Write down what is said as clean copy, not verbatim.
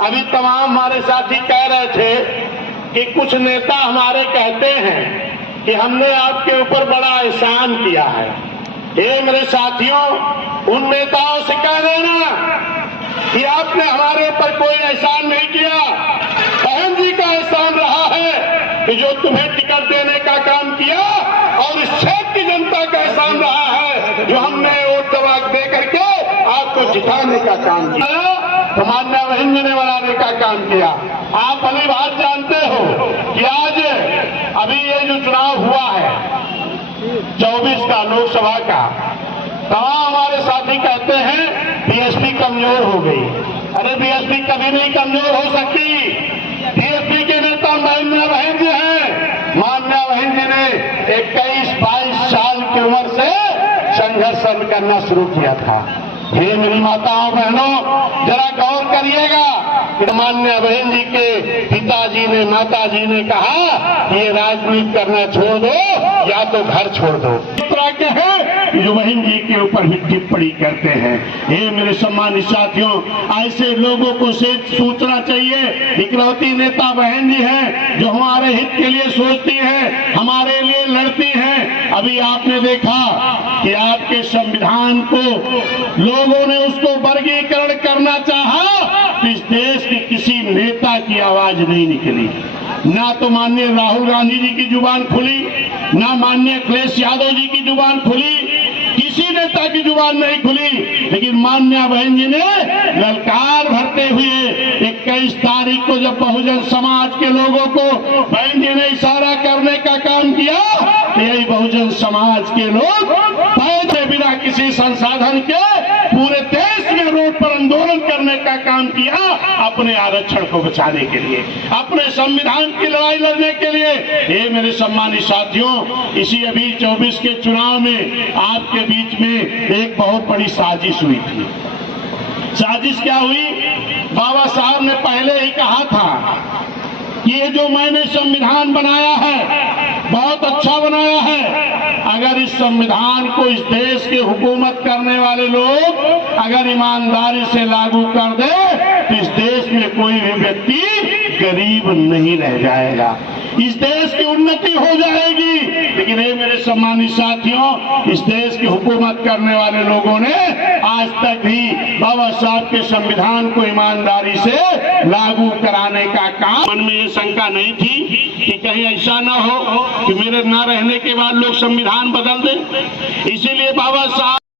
अभी तमाम हमारे साथी कह रहे थे कि कुछ नेता हमारे कहते हैं कि हमने आपके ऊपर बड़ा एहसान किया है। ये मेरे साथियों, उन नेताओं से कह देना कि आपने हमारे ऊपर कोई एहसान नहीं किया। बहन जी का एहसान रहा है कि जो तुम्हें टिकट देने का काम किया, और इस क्षेत्र की जनता का एहसान रहा है जो हमने वोट दबा दे करके आपको जिताने का काम किया, तो मान्य बहन जी ने बनाने का काम किया। आप भली बात जानते हो कि आज अभी ये जो चुनाव हुआ है 24 का लोकसभा का, तमाम हमारे साथी कहते हैं बीएसपी कमजोर हो गई। अरे बीएसपी कभी नहीं कमजोर हो सकती। बीएसपी के नेता मान्य बहन जी हैं। मान्य बहन जी ने 21-22 साल की उम्र से संघर्ष करना शुरू किया था। ये मेरी माताओं बहनों, जरा गौर करिएगा कि मान्य बहन जी के पिताजी ने, माताजी ने कहा कि ये राजनीति करना छोड़ दो या तो घर छोड़ दो। इस तरह के हैं जो बहन जी के ऊपर भी टिप्पणी करते हैं। ये मेरे सम्मानित साथियों, ऐसे लोगों को से सोचना चाहिए। इकलौती नेता बहन जी हैं जो हमारे हित के लिए सोचती हैं, हमारे लिए लड़ती हैं। अभी आपने देखा कि आपके संविधान को लोगों ने उसको वर्गीकरण करना चाहा, तो इस देश के किसी नेता की आवाज नहीं निकली। ना तो माननीय राहुल गांधी जी की जुबान खुली, ना माननीय अखिलेश यादव जी की जुबान खुली, किसी नेता की जुबान नहीं खुली। लेकिन मान्या बहन जी ने ललकार भरते हुए 21 तारीख को जब बहुजन समाज के लोगों को बहन जी ने इशारा करने का काम किया, तो यही बहुजन समाज के लोग पैसे बिना किसी संसाधन के पूरे देश में रोड पर आंदोलन करने का काम किया, अपने आरक्षण को बचाने के लिए, अपने संविधान की लड़ाई लड़ने के लिए। ये मेरे सम्मानित साथियों, इसी अभी 24 के चुनाव में आपके बीच में एक बहुत बड़ी साजिश हुई थी। साजिश क्या हुई? बाबा साहब ने पहले ही कहा था कि ये जो मैंने संविधान बनाया है बहुत अच्छा बनाया है। अगर इस संविधान को इस देश के हुकूमत करने वाले लोग अगर ईमानदारी से लागू कर दे, तो इस देश में कोई भी व्यक्ति गरीब नहीं रह जाएगा, इस देश की उन्नति हो जाएगी। लेकिन ये मेरे सम्मानित साथियों, इस देश की हुकूमत करने वाले लोगों ने आज तक भी बाबा साहब के संविधान को ईमानदारी से लागू कराने का काम, मन में ये शंका नहीं थी कि कहीं ऐसा ना हो कि मेरे ना रहने के बाद लोग संविधान बदल दें। इसीलिए बाबा साहब